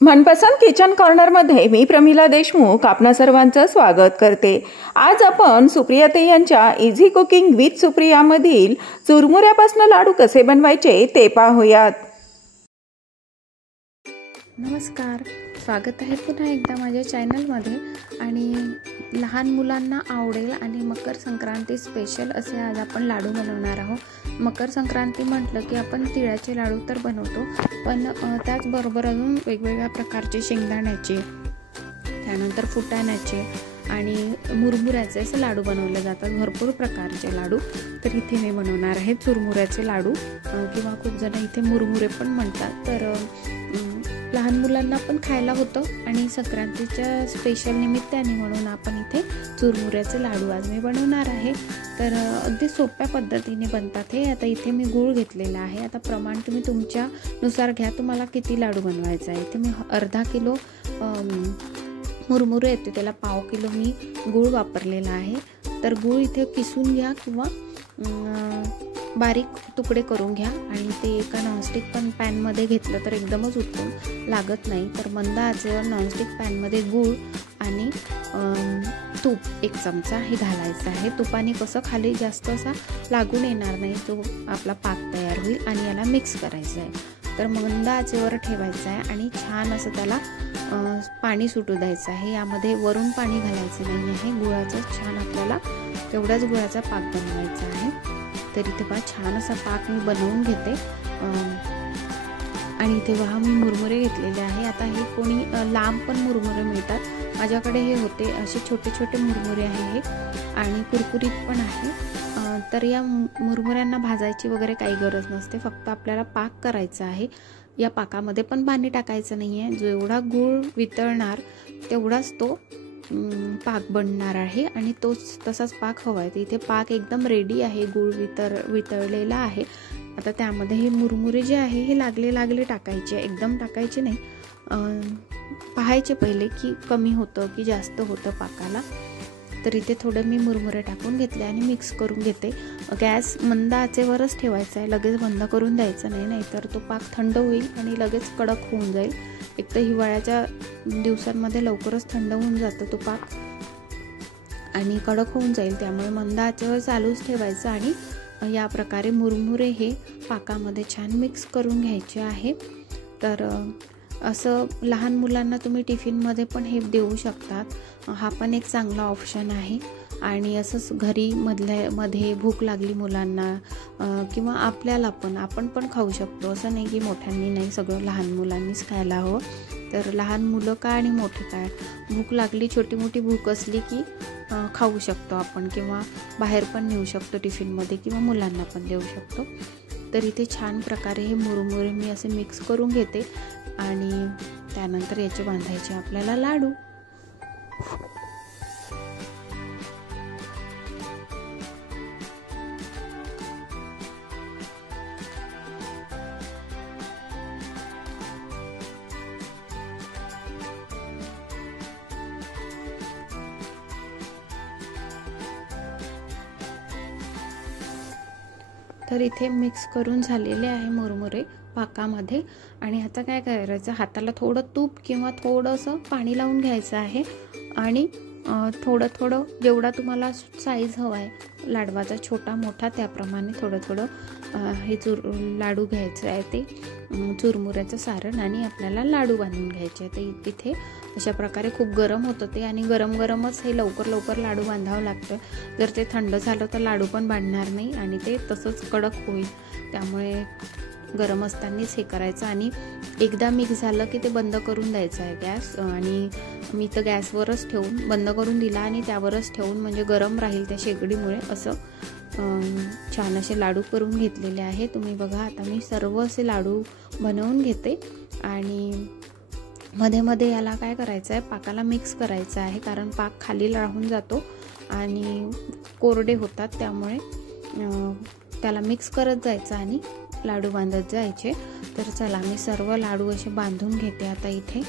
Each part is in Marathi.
मनपसंत किचन कॉर्नरमध्ये मी प्रमिला देशमुख आपणा सर्वांचं स्वागत करते। आज आपण सुप्रियाताई यांच्या इझी कुकिंग विथ सुप्रियामधील चुरमुऱ्यापासून लाडू कसे बनवायचे ते पाहूयात। नमस्कार, स्वागत आहे पुन्हा एकदा माझ्या चॅनलमध्ये। आणि लहान मुलांना आवडेल आणि मकर संक्रांती स्पेशल असे आज आपण लाडू बनवणार आहोत। मकर संक्रांती म्हटलं की आपण तिळाचे लाडू तर बनवतो, पण त्याचबरोबर अजून वेगवेगळ्या प्रकारचे शेंगदाण्याचे, त्यानंतर फुटाण्याचे आणि मुरमुऱ्याचे असे लाडू बनवले जातात। भरपूर प्रकारचे लाडू तर इथे मी बनवणार आहे चुरमुऱ्याचे लाडू, किंवा खूप जण इथे मुरमुरे पण म्हणतात। तर लहान मुलांना पण खायला होतं आणि संक्रांतीच्या स्पेशल निमित्ताने म्हणून आपण इथे चुरमुऱ्याचे लाडू आज मी बनवणार आहे। तर अगदी सोप्या पद्धतीने बनतात हे। आता इथे मी गूळ घेतलेला आहे। आता प्रमाण तुम्ही तुमच्यानुसार घ्या, तुम्हाला किती लाडू बनवायचा आहे। इथे मी अर्धा किलो मुरमुरे येते, त्याला पाव किलो मी गूळ वापरलेला आहे। तर गूळ इथे किसून घ्या किंवा बारीक तुकडे करून घ्या आणि ते एका नॉनस्टिक पॅनमध्ये घेतलं तर एकदमच उत्तम लागत नाही। तर मंद आचेवर नॉनस्टिक पॅनमध्ये गूळ आणि तूप 1 चमचा हे घालायचं आहे। तुपाने कसं खाली जास्त असा लागून येणार नाही, जो आपला पाक तयार होईल। आणि याला मिक्स करायचं आहे। तर मंद आचेवर ठेवायचं आहे आणि छान असं त्याला पाणी सुटू द्यायचं आहे। यामध्ये वरून पाणी घालायचं नाही आहे। गुळाचं छान आपल्याला तेवढाच गुळाचा पाक बनवायचा आहे। तर इथे पहा छान असा पाक मी बनवून घेते। आणि इथे पहा मी मुरमुरे घेतलेले आहे। आता हे कोणी लांब पण मुरमुरे मिळतात, माझ्याकडे हे होते असे छोटे छोटे मुरमुरे आहे हे, आणि कुरकुरीत पण आहे। तर या मुरमुऱ्यांना भाजायची वगैरे काही गरज नसते, फक्त आपल्याला पाक करायचा आहे। या पाकामध्ये पण पाणी टाकायचं नाही आहे। जेवढा गूळ वितळणार तेवढाच तो पाक बनणार आहे आणि तोच तसाच पाक हवा आहे। इथे पाक एकदम रेडी आहे, गूळ वितळलेला आहे। आता त्यामध्ये हे मुरमुरे जे आहे हे लागले टाकायचे, एकदम टाकायचे नाही। पाहायचे पहिले की कमी होतं की जास्त होतं पाकाला। तर इथे थोडं मी मुरमुरे टाकून घेतले आणि मिक्स करून घेते। गॅस मंद आचेवरच ठेवायचा आहे, लगेच बंद करून द्यायचं नाही, नाहीतर तो पाक थंड होईल आणि लगेच कडक होऊन जाईल। एक तर हिवाळ्याच्या दिवसांमध्ये लवकरच थंड होऊन जातो तो पाक आणि कडक होऊन जाईल, त्यामुळे मंद आचेवर चालूच ठेवायचं। आणि या प्रकारे मुरमुरे हे पाकामध्ये छान मिक्स करून घ्यायचे आहे। तर असं लहान मुलांना तुम्ही टिफिनमध्ये पण हे देऊ शकतात, हा पण एक चांगला ऑप्शन आहे। आणि असंच घरी मध्ये भूक लागली मुलांना किंवा आपल्याला पण, आपण पण खाऊ शकतो। असं नाही की मोठ्यांनी नाही, सगळं लहान मुलांनीच खायला हवं। तर लहान मुलं काय आणि मोठे काय, भूक लागली, छोटी मोठी भूक असली की खाऊ शकतो आपण, किंवा बाहेर पण नेऊ शकतो टिफिनमध्ये, किंवा मुलांना पण देऊ शकतो। तर इथे छान प्रकारे हे मुरमुरे मी असे मिक्स करून घेते आणि त्यानंतर याचे बांधायचे आपल्याला लाडू। तर इथे मिक्स करून झालेले आहे मुरमुरे पाकामध्ये। आणि आता काय करायचं, हाताला थोडं तूप किंवा थोडंसं पाणी लावून घ्यायचं आहे आणि थोडं जेवढा तुम्हाला साईज हवा आहे लाडवाचा, छोटा मोठा, त्याप्रमाणे थोडं हे लाडू घ्यायचं आहे, ते चुरमुऱ्याचं सारण, आणि आपल्याला लाडू बांधून घ्यायचे आहे। तर तिथे अशा प्रकारे खूप गरम होतं ते, आणि गरमच हे लवकर लाडू बांधावं लागतं। जर ते थंड झालं तर लाडू पण बांधणार नाही आणि ते तसंच कडक होईल, त्यामुळे गरम असतानाच हे करायचं। आणि एकदा मिक्स झालं की ते बंद करून द्यायचं आहे गॅस, आणि मी तर गॅसवरच ठेवून बंद करून दिला आणि त्यावरच ठेवून, म्हणजे गरम राहील त्या शेगडीमुळे। असं छान असे लाडू करून घेतलेले आहे। तुम्ही बघा, आता मी सर्व असे लाडू बनवून घेते आणि मध्ये याला काय करायचं आहे, पाकाला मिक्स करायचं आहे, कारण पाक खाली राहून जातो आणि कोरडे होतात, त्यामुळे त्याला मिक्स करत जायचं आणि लाडू बांधत जायचे। तर चला, मी सर्व लाडू असे बांधून घेते आता इथे।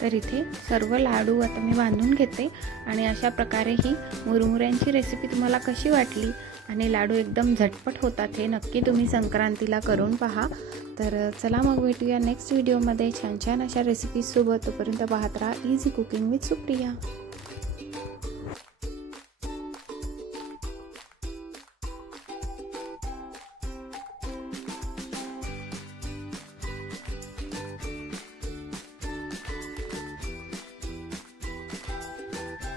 तर इथे सर्व लाडू आता मी बांधून घेते आणि अशा प्रकारे ही मुरमुऱ्यांची रेसिपी तुम्हाला कशी वाटली आणि लाडू एकदम झटपट होतात हे नक्की तुम्ही संक्रांतीला करून पहा। तर चला मग भेटूया नेक्स्ट व्हिडिओमध्ये छान छान अशा रेसिपीजसोबत। तोपर्यंत पाहत राहा इझी कुकिंग विथ सुप्रिया।